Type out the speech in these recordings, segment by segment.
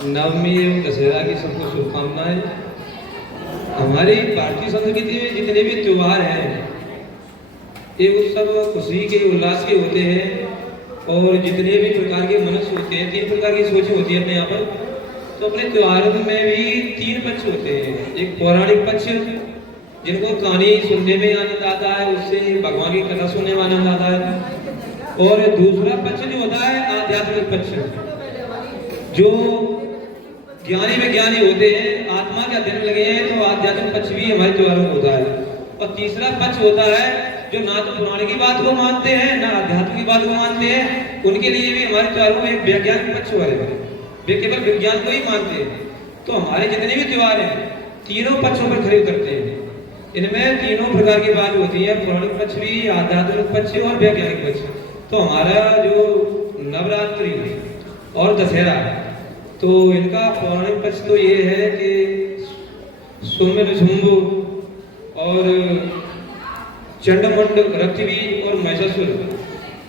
नवमी एवं दशहरा की सबको शुभकामनाएं। हमारी भारतीय संस्कृति में जितने भी त्योहार हैं ये उत्सव खुशी के उल्लास के होते हैं और जितने भी प्रकार के मनुष्य होते हैं, तीन प्रकार की सोचें होती है अपने यहाँ पर। तो अपने त्योहारों में भी तीन पक्ष होते हैं। एक पौराणिक पक्ष जिनको कहानी सुनने में आनंद आता है, उससे भगवान की कथा सुनने में आनंद आता है, और दूसरा पक्ष जो होता है आध्यात्मिक पक्ष। जो ज्ञानी विज्ञानी होते हैं, आत्मा के अध्ययन लगे हैं, तो आध्यात्मिक पक्ष भी हमारे त्योहारों में होता है। और तीसरा पक्ष होता है जो ना तो पुराण की बात को मानते हैं ना अध्यात्म की बात को मानते हैं, उनके लिए भी हमारे त्योहारों में एक वैज्ञानिक पक्ष है, वे केवल विज्ञान को ही मानते हैं। तो हमारे जितने भी त्योहार हैं तीनों पक्षों पर खड़े उतरते हैं। इनमें तीनों प्रकार की बात होती है, पौराणिक पक्ष भी, आध्यात्मिक पक्ष और वैज्ञानिक पक्ष। तो हमारा जो नवरात्रि और दशहरा, तो इनका पौराणिक पक्ष तो ये है कि सुम्र शुंभ और चंडमुंड, रक्तवीर और महिषासुर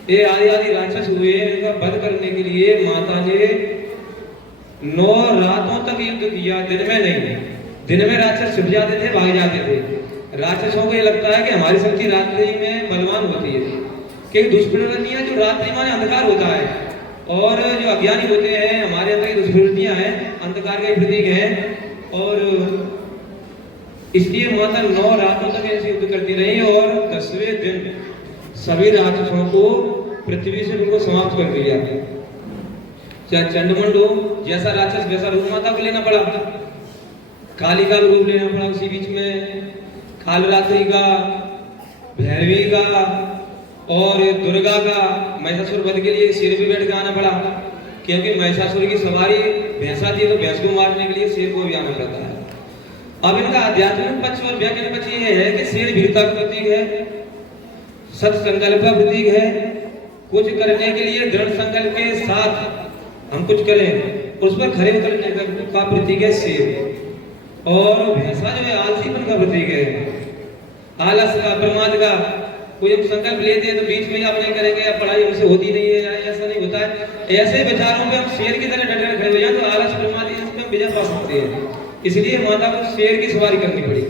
ये आदि आदि राक्षस हुए। इनका वध करने के लिए माता ने 9 रातों तक युद्ध किया, दिन में नहीं। दिन में राक्षस छिप जाते थे, भाग जाते थे। राक्षसों को ये लगता है कि हमारी शक्ति रात्रि में बलवान होती है, क्योंकि दुष्प्रवृत्तियां जो रात्रि माने अंधकार होता है, और जो अज्ञानी होते हैं हमारे अंदर की दुष्प्रवृत्तियां हैं, अंधकार के प्रतीक हैं। और इसलिए माता 9 रातों तक ऐसे युद्ध करती रही और 10वें दिन सभी राक्षसों को पृथ्वी से उनको समाप्त कर दिया। चाहे चंडमुंड हो, जैसा राक्षस वैसा रूप माता को लेना पड़ा, काली का रूप लेना पड़ा, उसी बीच में कालरात्रि का, भैरवी का और दुर्गा का। महिषासुर वध के लिए शेर भी बैठ के आना पड़ा, क्योंकि महिषासुर की सवारी भैंसा थी, तो भैंस को मारने के लिए शेर को भी आना पड़ता है। अब इनका आध्यात्मिक पक्ष और वैज्ञानिक पक्ष ये है कि शेर वीरता का प्रतीक है, सत संकल्प का प्रतीक है। कुछ करने के लिए दृढ़ संकल्प के साथ हम कुछ करें, उस पर खरे उतरने का प्रतीक है शेर। और भैंसा जो है आलसीपन का प्रतीक है, आलस का, प्रमाद का। कोई हम संकल्प लेते हैं तो बीच में आप नहीं करेंगे, या पढ़ाई हमसे होती नहीं है, या ऐसा नहीं होता है। ऐसे विचारों में हम शेर की तरह डटे खड़े हो जाए तो आलस, प्रमाद इसमें हम विजय पा सकते हैं। इसलिए माता को शेर की सवारी करनी पड़ी।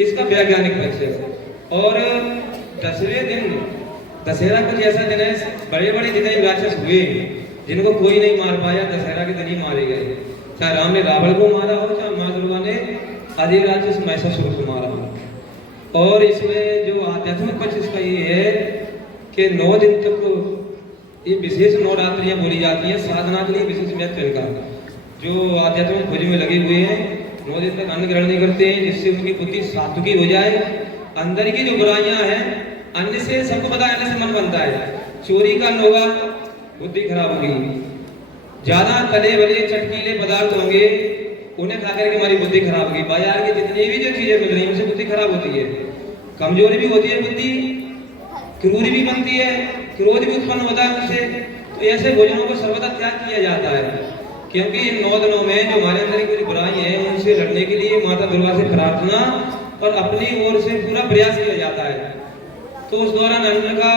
इसका वैज्ञानिक पक्ष है। और 10वें दिन दशहरा कुछ ऐसा दिन है, बड़े बड़े जितने राक्षस हुए जिनको कोई नहीं मार पाया, दशहरा के दिन ही मारे गए। चाहे राम ने रावण को मारा हो, चाहे माँ दुर्गा ने आदि राक्षस महिषासुर को मारा हो। और इसमें जो आध्यात्मिक पक्ष इसका ये है कि 9 दिन तक ये विशेष नवरात्रियां बोली जाती हैं, साधना के लिए विशेष महत्व इनका। जो आध्यात्मिक खोज में लगे हुए हैं 9 दिन तक अन्न ग्रहण नहीं करते हैं, जिससे उनकी बुद्धि सात्विकी हो जाए। अंदर की जो बुराइयां हैं, अन्न से सबको पता है, अन्न से मन बनता है। चोरी का अन्न होगा, बुद्धि खराब होगी। ज्यादा तले भले चटकीले पदार्थ होंगे, उन्हें खाकर के हमारी बुद्धि खराब होगी। बाजार की जितनी भी जो चीजें मिल रही हैं उनसे बुद्धि खराब होती है, कमजोरी भी होती है बुद्धि, क्रूरी भी बनती है, क्रोध भी उत्पन्न होता है उनसे। तो ऐसे भोजनों को सर्वदा त्याग किया जाता है, क्योंकि इन 9 दिनों में जो हमारे अंदर की कुछ बुराई है उनसे लड़ने के लिए माता दुर्गा से प्रार्थना और अपनी ओर से पूरा प्रयास किया जाता है। तो उस दौरान अन्न का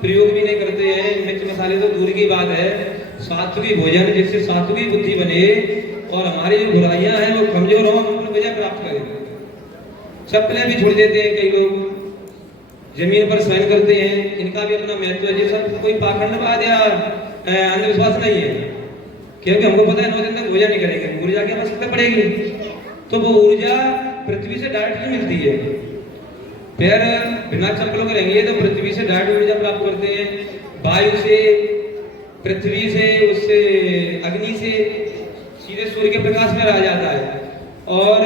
प्रयोग भी नहीं करते हैं, मिर्च मसाले तो दूर की बात है। सात्विक भोजन, जिससे सात्विक बुद्धि बने और हमारी जो बुराइयां हैं वो कमजोर हो, हम विजय प्राप्त करें। चप्पलें भी छोड़ देते हैं कई लोग, जमीन पर शयन करते हैं, इनका भी अपना महत्व है। ये सब कोई पाखंडवाद या अंधविश्वास नहीं है, क्योंकि हमको पता है 9 दिन तक भोजन नहीं करेंगे, ऊर्जा की आवश्यकता पड़ेगी। तो वो ऊर्जा पृथ्वी से डायरेक्ट मिलती है। पैर बिना चप्पलों के रहेंगे तो पृथ्वी से डायरेक्ट ऊर्जा प्राप्त करते हैं, वायु से, पृथ्वी से, उससे अग्नि से, सीधे सूर्य के प्रकाश में रह जाता है। और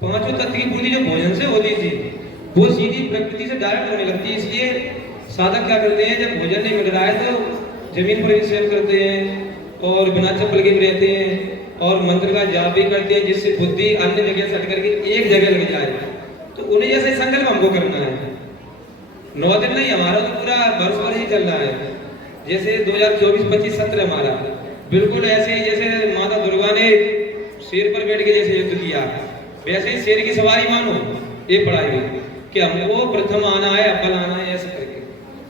5 तत्व की पूर्ति जो भोजन से होती थी वो सीधी प्रकृति से डायरेक्ट होने लगती है। इसलिए साधक क्या करते हैं, जब भोजन नहीं मिल रहा है तो जमीन पर ही शयन करते हैं और बिना चप्पल के भी रहते हैं और मंत्र का जाप भी करते हैं, जिससे बुद्धि अन्य जगह से हट करके एक जगह लग जाए। तो उन्हें जैसे संकल्प हमको करना है। 9 दिन नहीं, हमारा तो पूरा वर्ष भर ही चल रहा है। जैसे 2024-25 सत्र हमारा बिल्कुल ऐसे ही, जैसे माता दुर्गा ने शेर पर बैठ के जैसे युद्ध किया, वैसे ही शेर की सवारी मानो ये पढ़ाई हुई कि हमको प्रथम आना है, अव्वल आना है, ऐसे करके।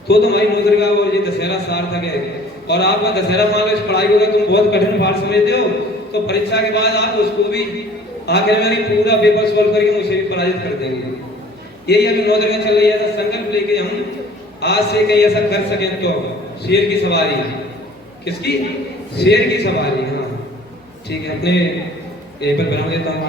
तो हमारी दुर्गा और ये दशहरा सार्थक है। और आपका दशहरा मान लो इस पढ़ाई को तुम बहुत कठिन पाठ समझते हो, तो परीक्षा के बाद आप उसको भी आखिर में पूरा पेपर सॉल्व करके मुझे भी पराजित कर देंगे। यही अभी 9 दिन चल रही है ना, संकल्प लेके हम आज से कहीं ऐसा कर सकें तो शेर की सवारी। किसकी? शेर की सवारी। हाँ ठीक है, अपने पर बना देता हूँ।